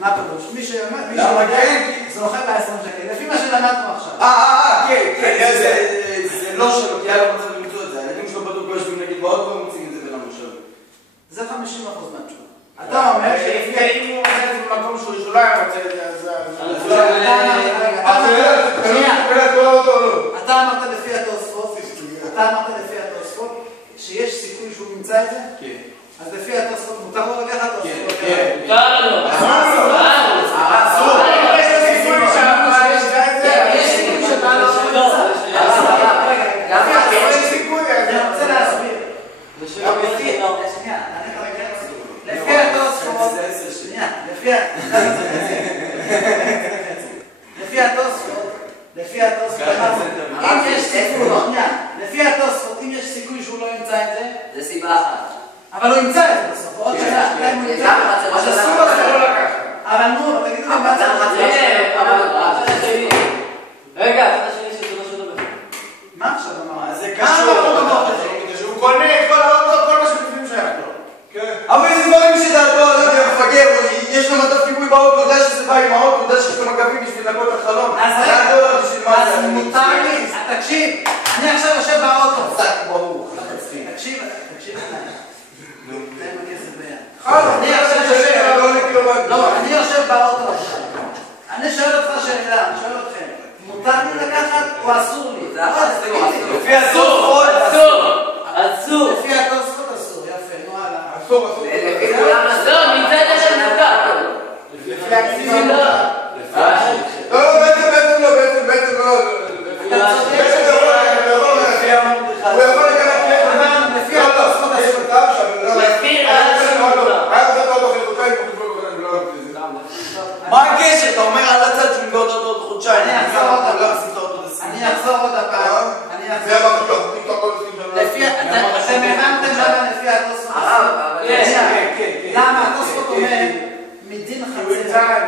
מה פירוש? מי שמודד, זה זוכה ב-20 שקל, לפי מה שלמדנו עכשיו. כן, זה לא שלו, כי היה לו מצב למצוא את זה. הילדים שלו בטוח לא יושבים נגיד באוטו ומוצאים את זה ולמה שווה. זה 50% מהתשובה. אתה אומר אם הוא עושה את זה במקום שהוא לא היה רוצה את זה, אתה אמרת לפי התוספות שיש סיכוי שהוא נמצא את זה? כן. אז לפי התוספות מותר לו לקחת או אסור? מותר לו. יש סיכוי שבא לו נמצא. אני רוצה להסביר. לפי התוספות, אם יש סיכוי שהוא לא ימצא את זה, זה סיבה אחת. אבל הוא ימצא את זה בסוף, עוד שנה, אז אסור לו לקחת. אבל נו, תגידו לי מה זה. רגע, הצד השני שזה לא שלו בכלל. מה עכשיו אמר? זה קשור. שהוא קונה את כל האוטו, כל מה שבפנים שייך לו. אבל זה דברים שדעתו, מפגר, יש לו מטף כיבוי באוטו, הוא יודע שזה בא עם האוטו, הוא יודע שיש לו מגבים בשביל לנקות את החלום. אז מותר לי, תקשיב, אני עכשיו יושב באוטו. ברור. תקשיב תן לו כסף ביד. אני יושב באוטו. אני שואל אותך שאלה, אני שואל אתכם, מותר לי לקחת או אסור לי? לפי התוספות אסור. לפי התוספות אסור, יפה, נו הלאה. אסור. לפי כולם אסור. לא, מצד אחד מותר. לפי הקציבים לא. בעצם לא. הוא יכול לקחת לפי התוספות אסור. לפי מה הקשר? אתה אומר על הצד שהוא נגוד אותו עוד חודשיים. אני אחזור עוד הפעם. אתם הבנתם למה לפי התוספות אסור? למה התוספות אומר מדין חצר.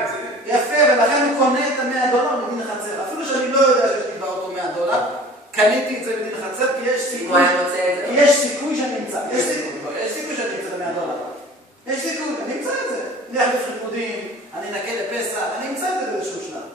יפה, ולכן הוא קונה את $100 מדין חצר. אפילו שאני לא יודע שיש לי באוטו $100, קניתי את זה מדין חצר כי יש סיכוי שאני אמצא. יש סיכוי שאני אמצא $100. יש סיכוי, אני אמצא את זה. אני אחליף ריקודים, אני אנקה לפסח, אני אמצא את זה באיזשהו שלב.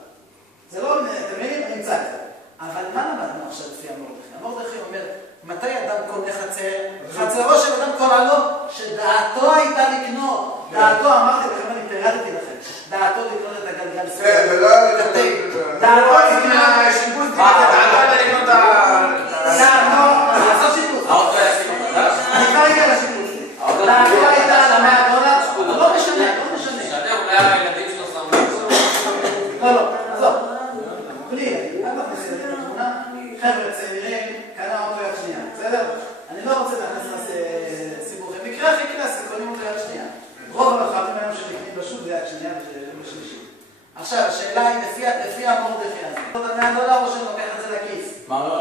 זה לא, אתם מבינים? אני אמצא את זה. אבל מה למדנו עכשיו לפי המורדכי? המורדכי אומר, מתי אדם קונה חצר? חצרו של אדם קונה לו שדעתו הייתה לקנות. דעתו, אמרתי לכם, אני פירטתי לכם. דעתו לקנות את הגלגל ספר. דעתו לקנות שיפוץ. לעשות שיפוץ. אני כבר הגיע לשיפוץ. דעתו הייתה על $100. לא משנה. לא, עזוב. בלי, אל תכניס את התמונה. חבר'ה צעירים, קנה אותו יד שנייה. בסדר? אני לא רוצה להכניס סיבוכים. מקרה הכי קלאסי, קונים אותו יד שנייה. רוב הרכבים היום שנקנים בשוק זה יד שנייה ושלישית. עכשיו, השאלה היא לפי המורדכי הזה. $100 או שאני לוקח את זה לכיס? מה לא?